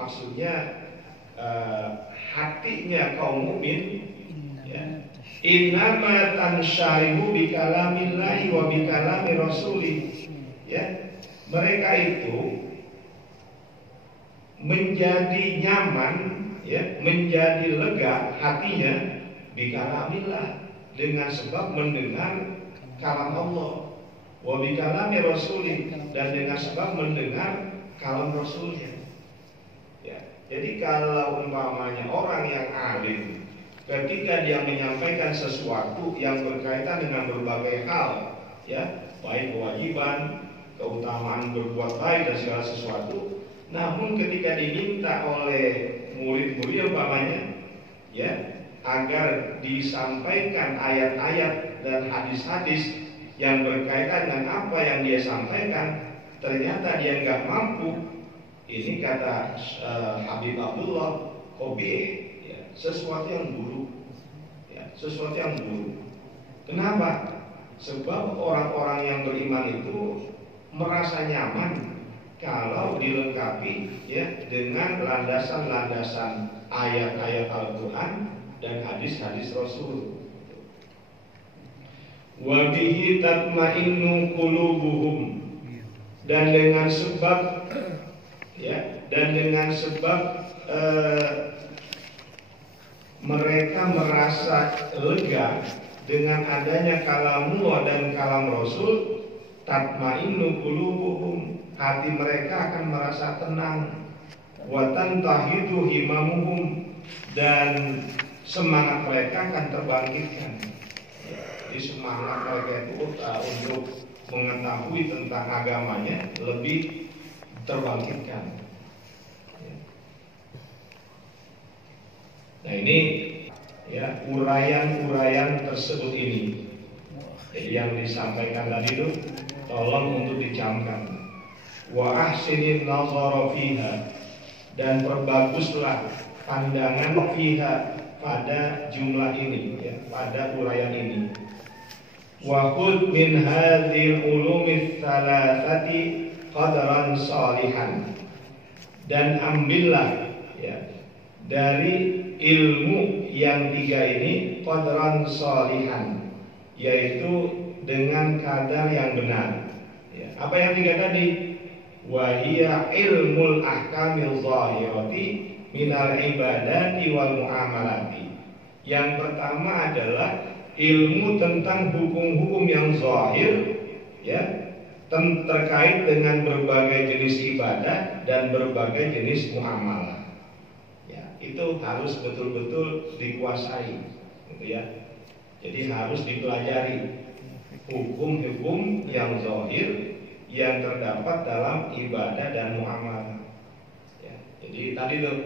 maksudnya hatinya kaum mukmin, ya. Innama tansyarihu bikalamillahi wa bikalami rasuli, ya. Mereka itu menjadi nyaman, ya, menjadi lega hatinya bikalamillah, dengan sebab mendengar kalam Allah, wa bikalami rasuli, dan dengan sebab mendengar kalam rasulnya. Ya, jadi kalau umpamanya orang yang alim ketika dia menyampaikan sesuatu yang berkaitan dengan berbagai hal, ya, baik kewajiban, keutamaan berbuat baik dan segala sesuatu, namun ketika diminta oleh murid-murid umpamanya, ya, agar disampaikan ayat-ayat dan hadis-hadis yang berkaitan dengan apa yang dia sampaikan, ternyata dia nggak mampu. Ini kata Habib Abdullah, qobih, ya, sesuatu yang buruk, ya, sesuatu yang buruk. Kenapa? Sebab orang-orang yang beriman itu merasa nyaman kalau dilengkapi, ya, dengan landasan-landasan ayat-ayat Al-Quran dan hadis-hadis Rasul. Wa bihi tatma'innu qulubuhum, dan dengan sebab, ya, dan dengan sebab mereka merasa lega dengan adanya kalamullah dan kalam Rasul, tatma'innu qulubuhum, hati mereka akan merasa tenang, wa tantahidu himamuhum, dan semangat mereka akan terbangkitkan. Jadi semangat mereka itu untuk mengetahui tentang agamanya lebih terbangkitkan. Nah ini, ya, uraian-uraian tersebut ini, yang disampaikan tadi itu tolong untuk dicamkan. Wa ahsinin nazara fiha, dan perbaguslah pandangan fiha, pada jumlah ini, ya, pada uraian ini. Wa khudh min hadhil ulumi tsalatsati qadran salihan, dan ambillah, ya, dari ilmu yang tiga ini qadran salihan, yaitu dengan kadar yang benar. Ya, apa yang tiga tadi? Wa hiya ilmul ahkamil zahirati minal ibadati wal muamalati. Yang pertama adalah ilmu tentang hukum-hukum yang zahir, ya, terkait dengan berbagai jenis ibadah dan berbagai jenis muamalah. Ya, itu harus betul-betul dikuasai, gitu ya. Jadi harus dipelajari hukum-hukum yang zahir yang terdapat dalam ibadah dan muamalah. Ya, jadi tadi tuh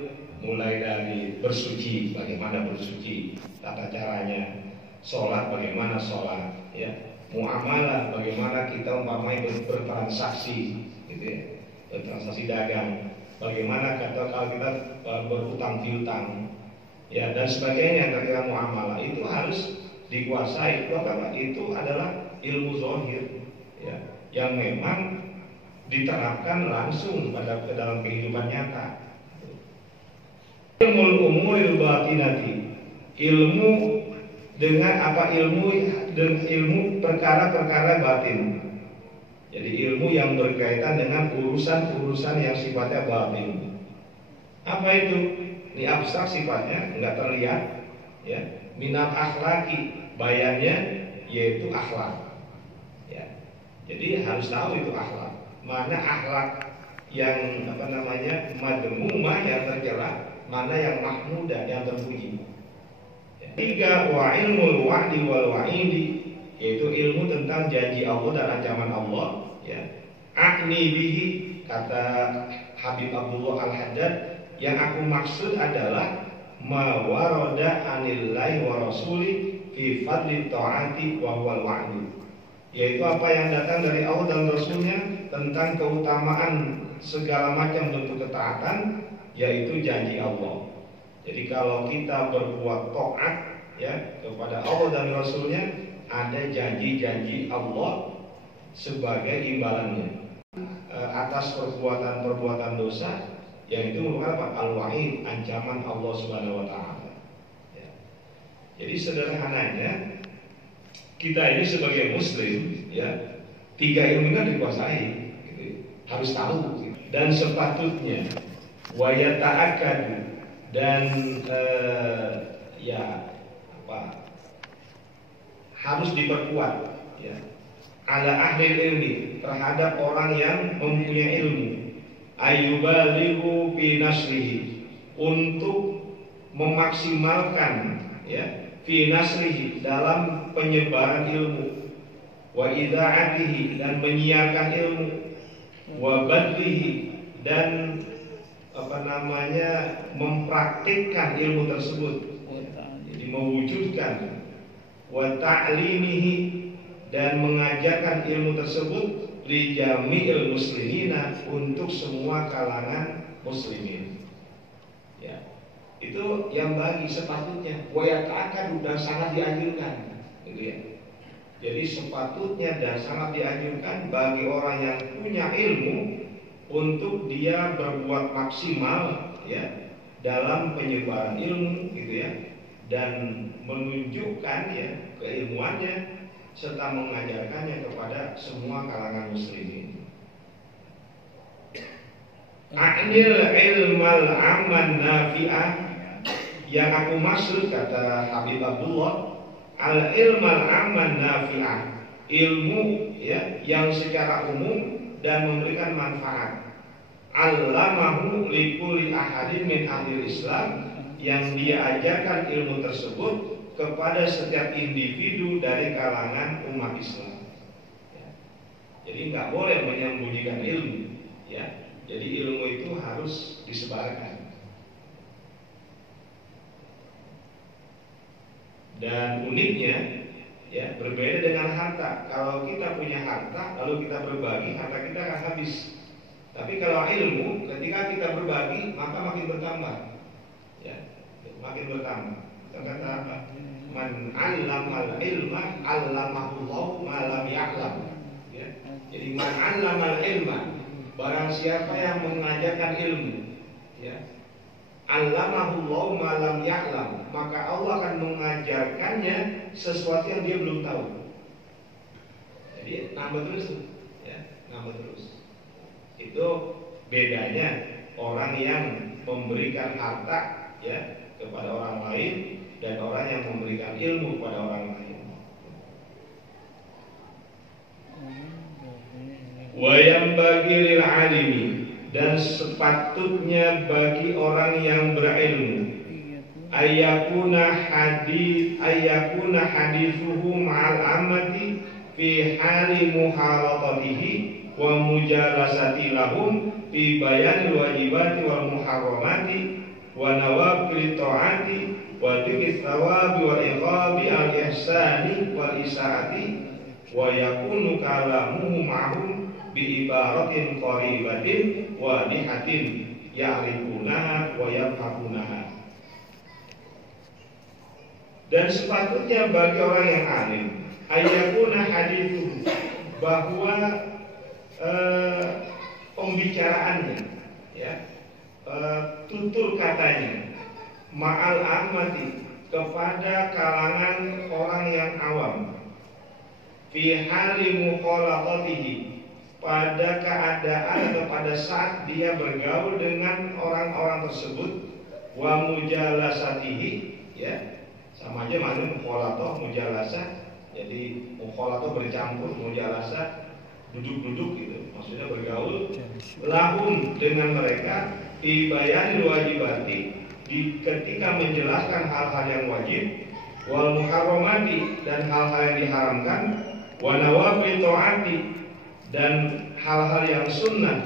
mulai dari bersuci, bagaimana bersuci, tata caranya, sholat bagaimana sholat, ya, muamalah bagaimana kita umpamanya bertransaksi, gitu ya, bertransaksi dagang, bagaimana kalau kita berutang piutang, ya, dan sebagainya terkait muamalah, itu harus dikuasai. Itu adalah ilmu zahir, ya, yang memang diterapkan langsung pada dalam kehidupan nyata. Ilmu umuril batinati, ilmu dengan apa? Ilmu perkara-perkara batin. Jadi ilmu yang berkaitan dengan urusan-urusan yang sifatnya batin. Apa itu? Ini abstrak sifatnya, enggak terlihat, ya. Minal akhlaki, bayannya yaitu akhlak, ya. Jadi harus tahu itu akhlak. Mana akhlak yang madmumah, yang tercela, mana yang mahmudah, yang terpuji. Tiga, wa ilmul wa'di wal wa'idi, yaitu ilmu tentang janji Allah dan ancaman Allah, ya. Akni bihi, kata Habib Abdullah Al-Haddad, yang aku maksud adalah ma warada anillahi wa rasuli fi fadli ta'ati wa huwal wa'di, yaitu apa yang datang dari Allah dan Rasulnya tentang keutamaan segala macam bentuk ketaatan, yaitu janji Allah. Jadi kalau kita berbuat taat, ya, kepada Allah dan Rasulnya, ada janji-janji Allah sebagai imbalannya atas perbuatan-perbuatan dosa yang itu merupakan apa? Al-wa'id, ancaman Allah Subhanahu wa taala. Ya. Jadi sederhananya kita ini sebagai muslim ya, 3 ilmu kan dikuasai gitu. Harus tahu gitu. Dan sepatutnya wa yata'akkadu dan harus diperkuat ya, ala ahli ilmi, terhadap orang yang mempunyai ilmu, ayyubalighu fi nasrihi, untuk memaksimalkan ya, fi nasrihi, dalam penyebaran ilmu, wa ida'atihi, dan menyiarkan ilmu, wa badlihi, dan mempraktikkan ilmu tersebut, jadi mewujudkan, wa ta'limihi, dan mengajarkan ilmu tersebut, li jami'il muslimina, untuk semua kalangan muslimin. Ya, itu yang bagi sepatutnya, wa yata'akkadu, dan sangat dianjurkan, gitu ya. Jadi sepatutnya dan sangat dianjurkan bagi orang yang punya ilmu untuk dia berbuat maksimal ya dalam penyebaran ilmu, gitu ya, dan menunjukkan ya keilmuannya serta mengajarkannya kepada semua kalangan muslimin. A'nil ilmal aman nafi'ah, yang aku maksud, kata Habib Abdullah, al ilmal aman nafi'ah, ilmu ya yang secara umum dan memberikan manfaat. Allamahu likulli ahadin min ahli Islam, yang dia ajarkan ilmu tersebut kepada setiap individu dari kalangan umat Islam. Ya. Jadi nggak boleh menyembunyikan ilmu, ya. Jadi ilmu itu harus disebarkan. Dan uniknya, ya, berbeda dengan harta. Kalau kita punya harta, lalu kita berbagi, harta kita akan habis. Tapi kalau ilmu, ketika kita berbagi, maka makin bertambah, ya, makin bertambah. Kata apa? Man 'allamal ilma 'allamahullahu ma lam ya'lam. Ya. Jadi man 'allamal ilma, barang siapa yang mengajarkan ilmu, ya, 'allamahullahu ma lam ya'lam, maka Allah akan mengajarkannya sesuatu yang dia belum tahu. Jadi nambah terus tuh, ya, nambah terus. Itu bedanya orang yang memberikan harta ya kepada orang lain dan orang yang memberikan ilmu kepada orang lain. Wa yanbaghi lil alimi, dan sepatutnya bagi orang yang berilmu, ayyakuna hadithuhu ma'al amati fi hali muhalatatihi wa mujalasati lahum fi bayanil wajibati wal muharramati wa nawafil ta'ati wa dzikri thawabi wal iqabi al ihsani wal isaati, wa yakunu kalamuhu ma'hum bi ibaratin qaribatin wa dihatin ya'rifunaha wa yafhamunaha. Dan sepatutnya bagi orang yang alim, ayyakuna hadithu, bahwa pembicaraannya, ya, tutur katanya, ma'al amati, kepada kalangan orang yang awam, fi hali mukhalatatihi, pada keadaan atau pada saat dia bergaul dengan orang-orang tersebut, wa mujalasatihi, ya, sama aja maknanya mukhalatah, mujalasah. Jadi mukhalatah bercampur, mujalasah duduk-duduk gitu, maksudnya bergaul, lahum, dengan mereka, fi bayanil wajibati, ketika menjelaskan hal-hal yang wajib, wal muharramati, dan hal-hal yang diharamkan, wa nawafil ta'ati, dan hal-hal yang sunnah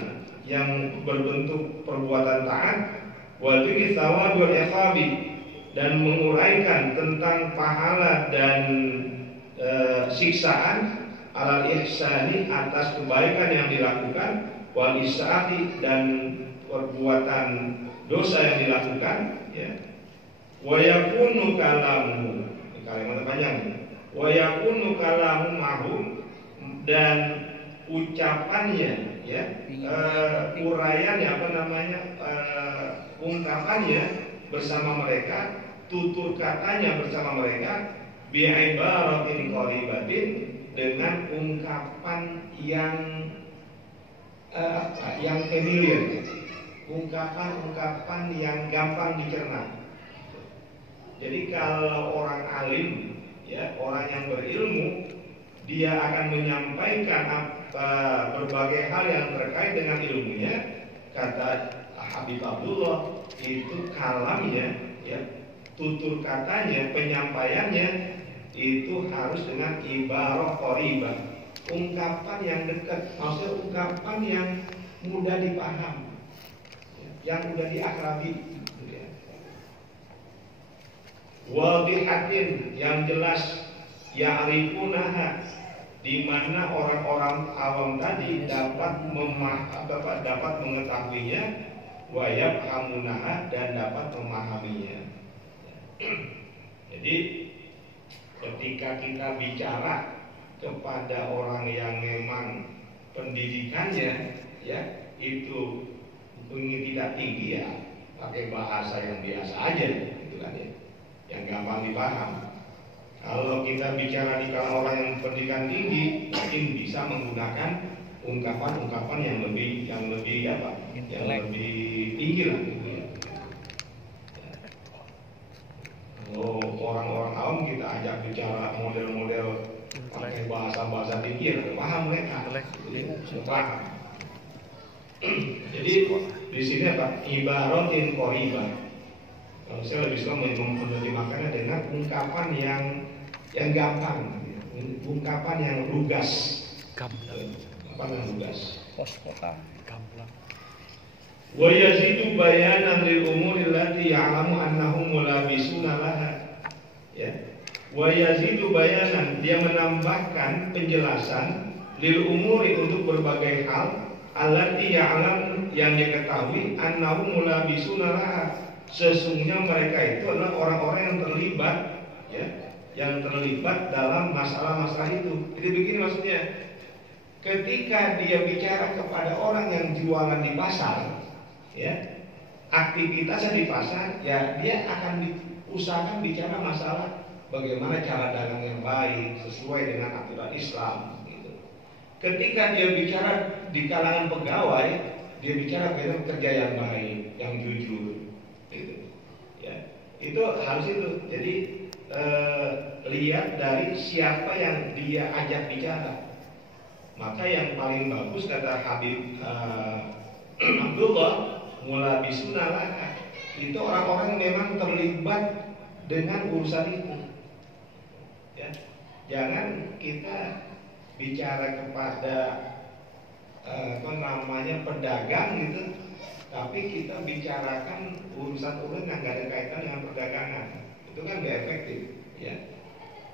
yang berbentuk perbuatan taat, wa dzikri tsawabi wal iqabi, dan menguraikan tentang pahala dan siksaan, alal ihsani, atas kebaikan yang dilakukan, wal isaati, dan perbuatan dosa yang dilakukan, ya. Wa yakunu kalamu, kalimat panjang, wa yakunu kalamu mahum, dan ucapannya ya uraiannya apa namanya ungkapannya bersama mereka, tutur katanya bersama mereka, bi'ibaratin qaribatin, dengan ungkapan yang familiar, ungkapan-ungkapan yang gampang dicerna. Jadi kalau orang alim, ya orang yang berilmu, dia akan menyampaikan berbagai hal yang terkait dengan ilmunya. Kata Habib Abdullah, itu kalamnya, ya tutur katanya, penyampaiannya itu harus dengan ibarah qoribah, ungkapan yang dekat, maksudnya ungkapan yang mudah dipaham, yang mudah diakrabi. Wadihatin, yang jelas, ya'rifunaha, di mana orang-orang awam tadi dapat mengetahuinya, wa yafhamunaha, dan dapat memahaminya. Jadi ketika kita bicara kepada orang yang memang pendidikannya, ya itu mungkin tidak tinggi, ya pakai bahasa yang biasa aja, gitu kan ya, yang gampang dipaham. Kalau kita bicara di kalangan orang yang pendidikan tinggi, mungkin bisa menggunakan ungkapan-ungkapan yang lebih tinggi lah, gitu ya. Kalau orang-orang awam kita ajak bicara model-model pakai bahasa tinggi, ya paham mereka, paham. Jadi di sini apa? Ibaratin qoribah. Kalau saya lebih suka menerjemahkannya dengan ungkapan yang gampang, ungkapan yang lugas. Ungkapan yang lugas. Gampang. Wa yazidu bayanan lil umuri allati ya'lamu annahum mulabisuna laha. Ya. Wa yazidu bayanan, dia menambahkan penjelasan lil umuri, untuk berbagai hal, allati ya'lam, yang dia ketahui, annahum mulabisuna laha, sesungguhnya mereka itu adalah orang-orang yang terlibat, ya, yang terlibat dalam masalah-masalah itu. Jadi begini maksudnya, ketika dia bicara kepada orang yang jualan di pasar, ya, aktivitasnya di pasar, ya dia akan usahakan bicara masalah bagaimana cara dagang yang baik sesuai dengan aturan Islam, gitu. Ketika dia bicara di kalangan pegawai, dia bicara bagaimana kerja yang baik, yang jujur, gitu. Ya, itu harus itu. Jadi lihat dari siapa yang dia ajak bicara. Maka yang paling bagus, kata Habib Abdullah, mulabisuna laha, itu orang-orang yang memang terlibat dengan urusan itu. Ya, jangan kita bicara kepada pedagang gitu, tapi kita bicarakan urusan-urusan yang gak ada kaitan dengan perdagangan. Itu kan gak efektif, ya.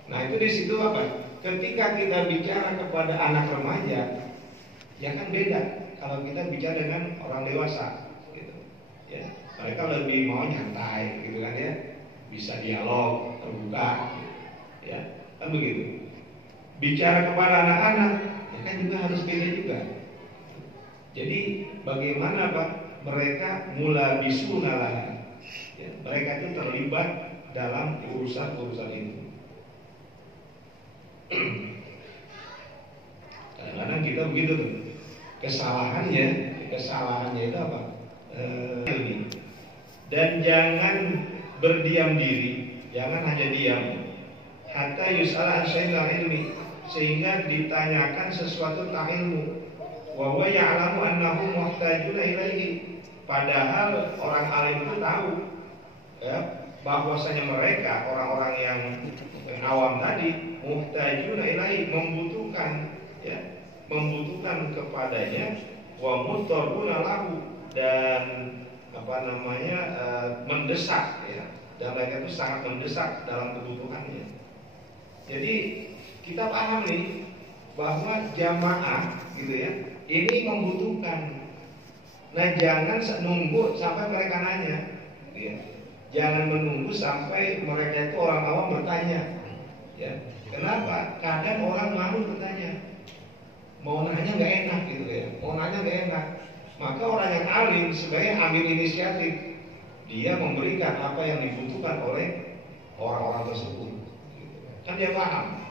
Nah itu di situ apa? Ketika kita bicara kepada anak remaja, ya kan beda kalau kita bicara dengan orang dewasa, gitu. Ya, mereka lebih mau nyantai, gitu kan ya, bisa dialog terbuka, gitu. Ya, kan begitu. Bicara kepada anak-anak, ya kan juga harus beda juga. Jadi bagaimana Pak? Mereka mulabisuna laha, ya, mereka itu terlibat dalam urusan-urusan itu. Kadang-kadang kita begitu tuh. Kesalahannya itu apa? Dan jangan berdiam diri, jangan hanya diam. Hatta yus'ala an syai'in ilmi, sehingga ditanyakan sesuatu tentang ilmu. Wa huwa ya'lamu annahu muhtajuna ilaihi, padahal orang alim itu tahu, ya, bahwasanya mereka orang-orang yang awam tadi muhtajuna ilaihi, membutuhkan, ya, membutuhkan kepadanya, wa mutaruna lahu, dan mendesak, ya, dan mereka itu sangat mendesak dalam kebutuhannya. Jadi kita paham nih bahwa jamaah, gitu ya, ini membutuhkan. Nah jangan nunggu sampai mereka nanya, ya. Jangan menunggu sampai mereka itu orang awam bertanya, ya. Kenapa? Kadang orang malu bertanya. mau nanya nggak enak gitu ya, mau nanya nggak enak. Maka orang yang alim sebagai ambil inisiatif, dia memberikan apa yang dibutuhkan oleh orang-orang tersebut. Kan dia paham.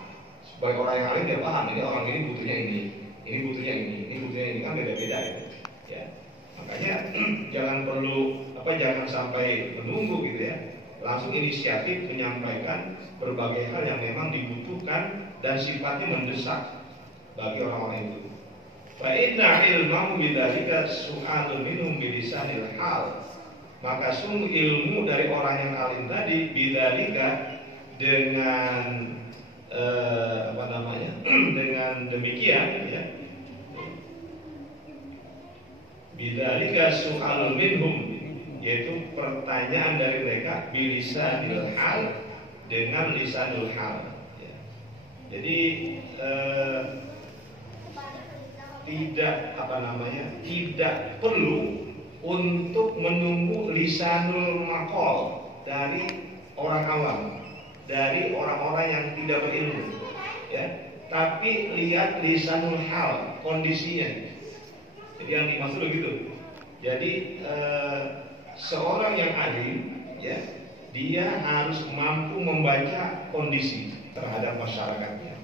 Sebagai orang yang alim dia paham, ini orang ini butuhnya ini butuhnya ini butuhnya ini, kan beda-beda ya. Makanya jangan sampai menunggu gitu ya. Langsung inisiatif menyampaikan berbagai hal yang memang dibutuhkan dan sifatnya mendesak bagi orang-orang itu. Fa inna ilmahu bidzalika su'alun minhum bilisanil hal. Maka sungguh ilmu dari orang yang alim tadi bidzalika dengan dengan demikian ya. Bidzalika su'alun minhum, yaitu pertanyaan dari mereka bilisanil hal, dengan lisanul hal ya. Jadi tidak perlu untuk menunggu lisanul maqal dari orang awam, dari orang-orang yang tidak berilmu ya, tapi lihat lisanul hal, kondisinya. Jadi yang dimaksud begitu. Jadi seorang yang alim ya, dia harus mampu membaca kondisi terhadap masyarakatnya.